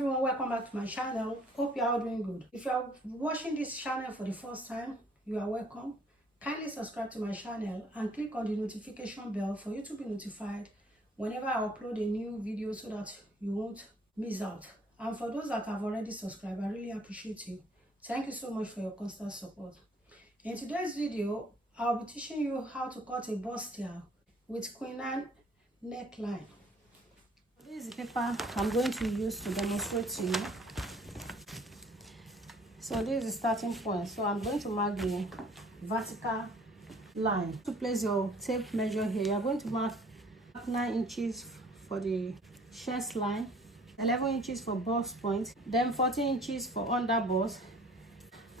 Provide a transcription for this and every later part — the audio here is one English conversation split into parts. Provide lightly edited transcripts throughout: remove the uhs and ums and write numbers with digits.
everyone, welcome back to my channel. Hope you are all doing good. If you are watching this channel for the first time, you are welcome. Kindly subscribe to my channel and click on the notification bell for you to be notified whenever I upload a new video so that you won't miss out. And for those that have already subscribed, I really appreciate you. Thank you so much for your constant support. In today's video, I'll be teaching you how to cut a bustier with Queen Anne neckline. This is the paper I'm going to use to demonstrate to you. So this is the starting point. So I'm going to mark the vertical line. To place your tape measure here, you're going to mark 9 inches for the chest line, 11 inches for bust point, then 14 inches for under bust.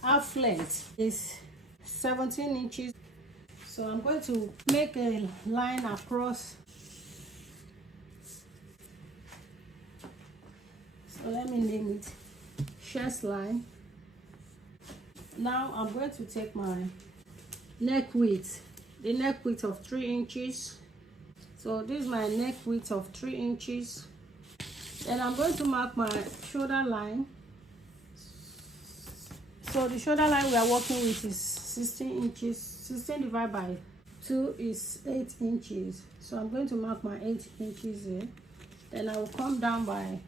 Half length is 17 inches. So I'm going to make a line across. So let me name it chest line. Now I'm going to take my neck width, the neck width of 3 inches. So this is my neck width of 3 inches. Then I'm going to mark my shoulder line. So the shoulder line we are working with is 16 inches. 16 divided by 2 is 8 inches. So I'm going to mark my 8 inches here. Then I will come down by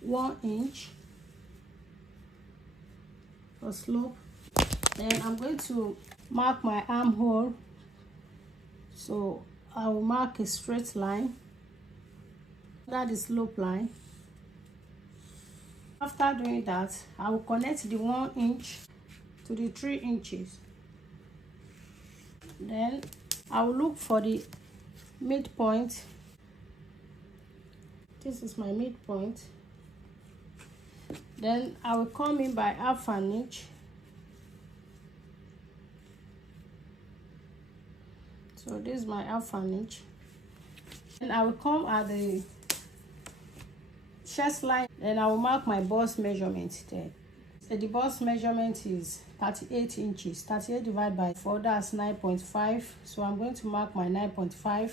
1 inch for slope. Then I'm going to mark my armhole. So I will mark a straight line. That is slope line. After doing that, I will connect the 1 inch to the 3 inches. Then I will look for the midpoint. This is my midpoint. Then I will come in by half an inch. So this is my half an inch. And I will come at the chest line. Then I will mark my bust measurement there. So the bust measurement is 38 inches. 38 divided by 4, that's 9.5. So I'm going to mark my 9.5.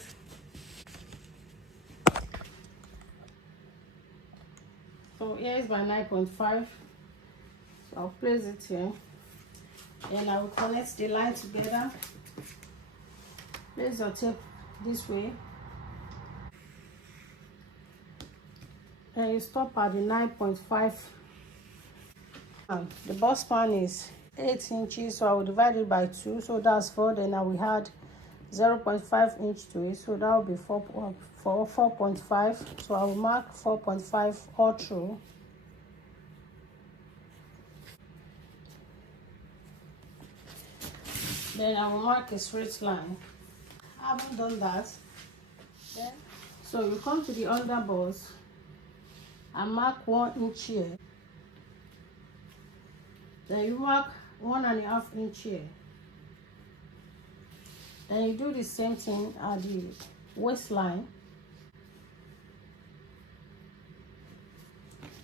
So here is my 9.5. So I'll place it here. Then I will connect the line together. Place your tape this way. And you stop at the 9.5. The bust span is 8 inches, so I will divide it by 2, so that's 4. Then I will add 0.5 inch to it, so that will be 4.5. So I will mark 4.5 all through. Then I will mark a straight line. I haven't done that. Then, so you come to the under bust and mark 1 inch here. Then you mark 1.5 inch here. Then you do the same thing at the waistline.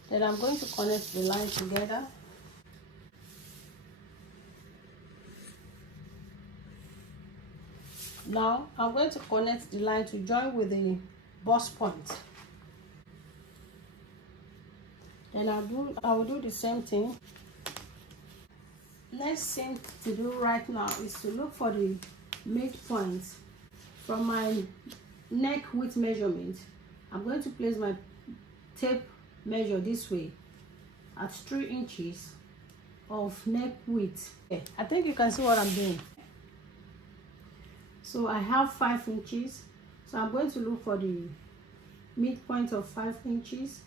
Then I'm going to connect the line together. Now I'm going to connect the line to join with the bust point. Then I will do the same thing. Next thing to do right now is to look for the midpoint from my neck width measurement. I'm going to place my tape measure this way at 3 inches of neck width. Okay, I think you can see what I'm doing. So I have 5 inches. So I'm going to look for the midpoint of 5 inches.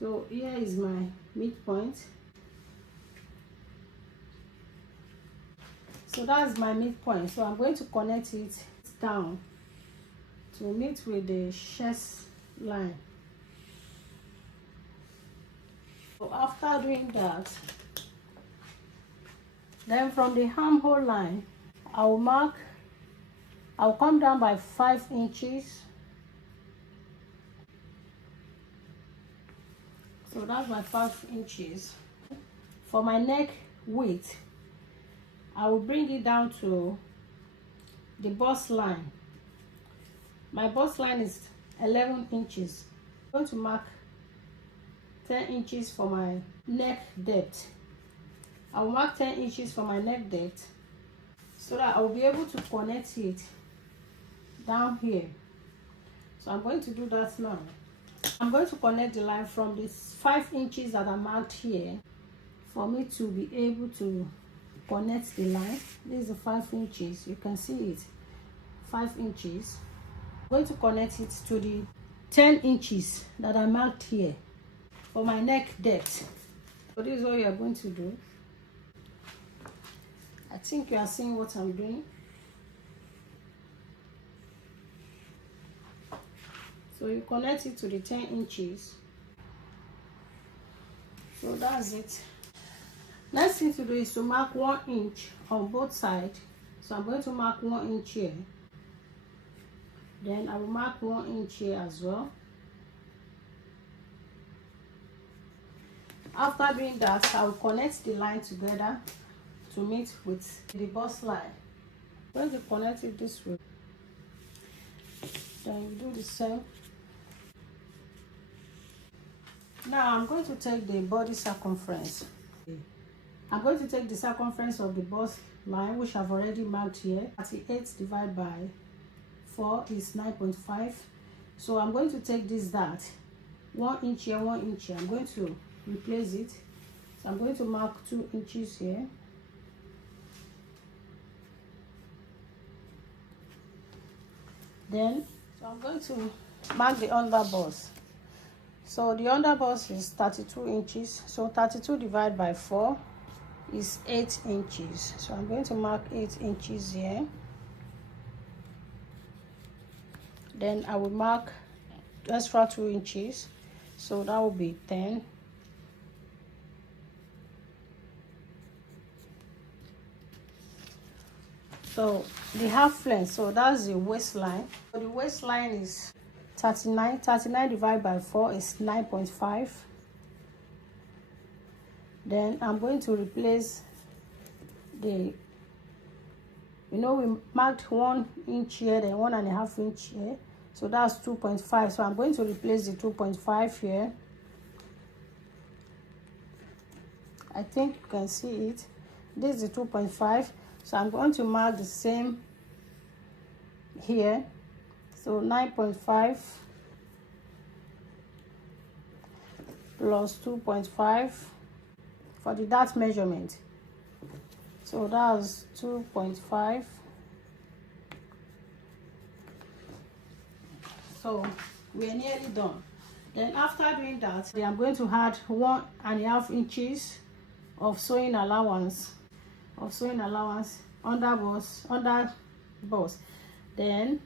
So here is my midpoint. So that's my midpoint. So I'm going to connect it down to meet with the chest line. So after doing that, then from the armhole line, I'll come down by 5 inches. So that's my 5 inches. For my neck width, I will bring it down to the bust line. My bust line is 11 inches. I'm going to mark 10 inches for my neck depth. I'll mark 10 inches for my neck depth so that I'll be able to connect it down here. So I'm going to do that now. I'm going to connect the line from this 5 inches that I marked here for me to be able to connect the line. This is the 5 inches. You can see it, 5 inches. I'm going to connect it to the 10 inches that I marked here for my neck depth. So this is what you are going to do. I think you are seeing what I'm doing. So you connect it to the 10 inches. So that's it. Next thing to do is to mark 1 inch on both sides. So I'm going to mark 1 inch here. Then I will mark 1 inch here as well. After doing that, I will connect the line together to meet with the bust line. I'm going to connect it this way. Then you do the same. Now I'm going to take the body circumference. I'm going to take the circumference of the bust line, which I've already marked here. 38 divided by 4 is 9.5. So I'm going to take this dart, 1 inch here, 1 inch here. I'm going to replace it. So I'm going to mark 2 inches here. Then I'm going to mark the under bust. So the under bust is 32 inches. So 32 divided by 4 is 8 inches. So I'm going to mark 8 inches here. Then I will mark extra 2 inches. So that will be 10. So the half length, so that's the waistline. So the waistline is 39. 39 divided by 4 is 9.5. Then I'm going to replace the, we marked 1 inch here, then 1.5 inch here. So that's 2.5. So I'm going to replace the 2.5 here. I think you can see it. This is the 2.5. So I'm going to mark the same here. So 9.5 plus 2.5 for the dart measurement. So that's 2.5. So we're nearly done. Then after doing that, I'm going to add 1.5 inches of sewing allowance. Under bust. Then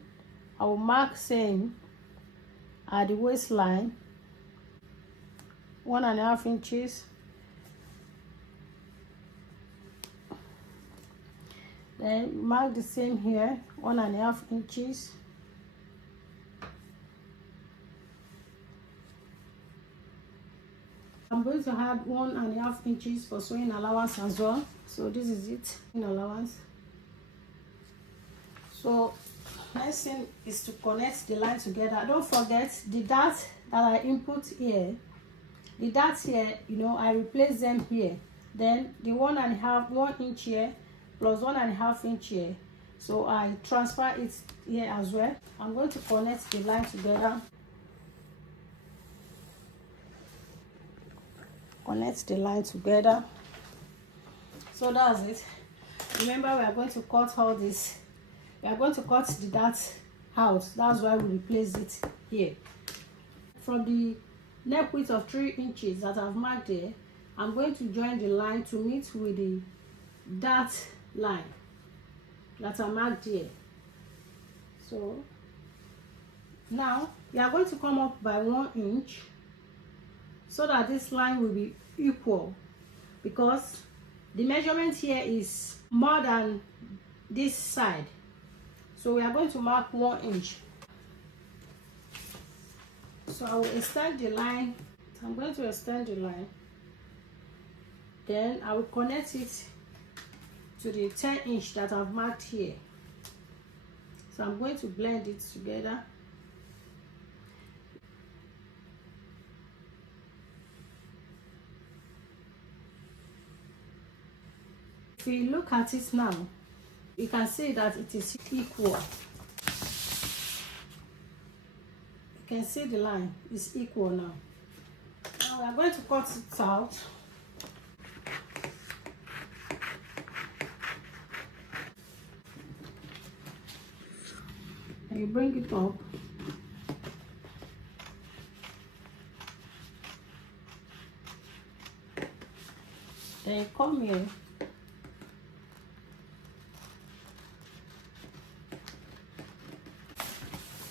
I will mark same at the waistline, 1.5 inches. Then mark the same here, 1.5 inches. I'm going to add 1.5 inches for sewing allowance as well. So this is it, in allowance. So next thing is to connect the line together. Don't forget the dart that I input here. The darts here, I replace them here. Then the 1 inch here plus 1.5 inch here. So I transfer it here as well. I'm going to connect the line together. Connect the line together. So that's it. Remember, we are going to cut all this. We are going to cut the dart out. That's why we replace it here. From the neck width of 3 inches that I've marked there, I'm going to join the line to meet with the dart line that I marked here. So now we are going to come up by 1 inch so that this line will be equal, because the measurement here is more than this side. So we are going to mark 1 inch. So I will extend the line. I'm going to extend the line. Then I will connect it to the 10 inch that I've marked here. So I'm going to blend it together. If we look at it now, you can see that it is equal. You can see the line is equal now. Now we are going to cut it out. And you bring it up. Then you come here.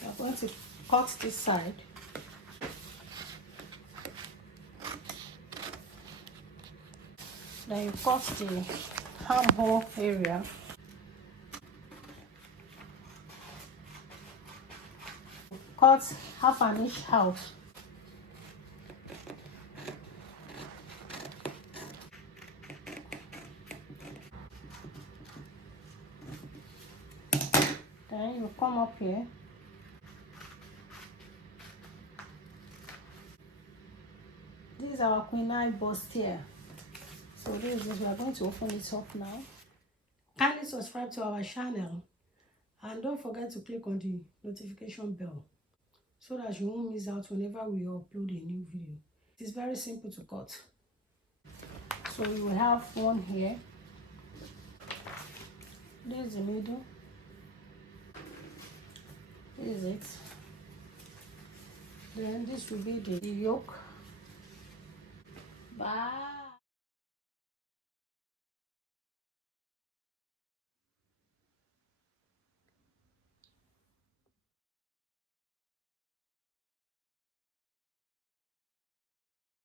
You are going to cut this side. Then you cut the armhole area. Cut half an inch out. Then you come up here. This is our Queen Anne Bustier. So this is, we are going to open it up now. Kindly subscribe to our channel and don't forget to click on the notification bell so that you won't miss out whenever we upload a new video. It is very simple to cut. So we will have one here. This is the middle. This is it. Then this will be the yoke. Bye.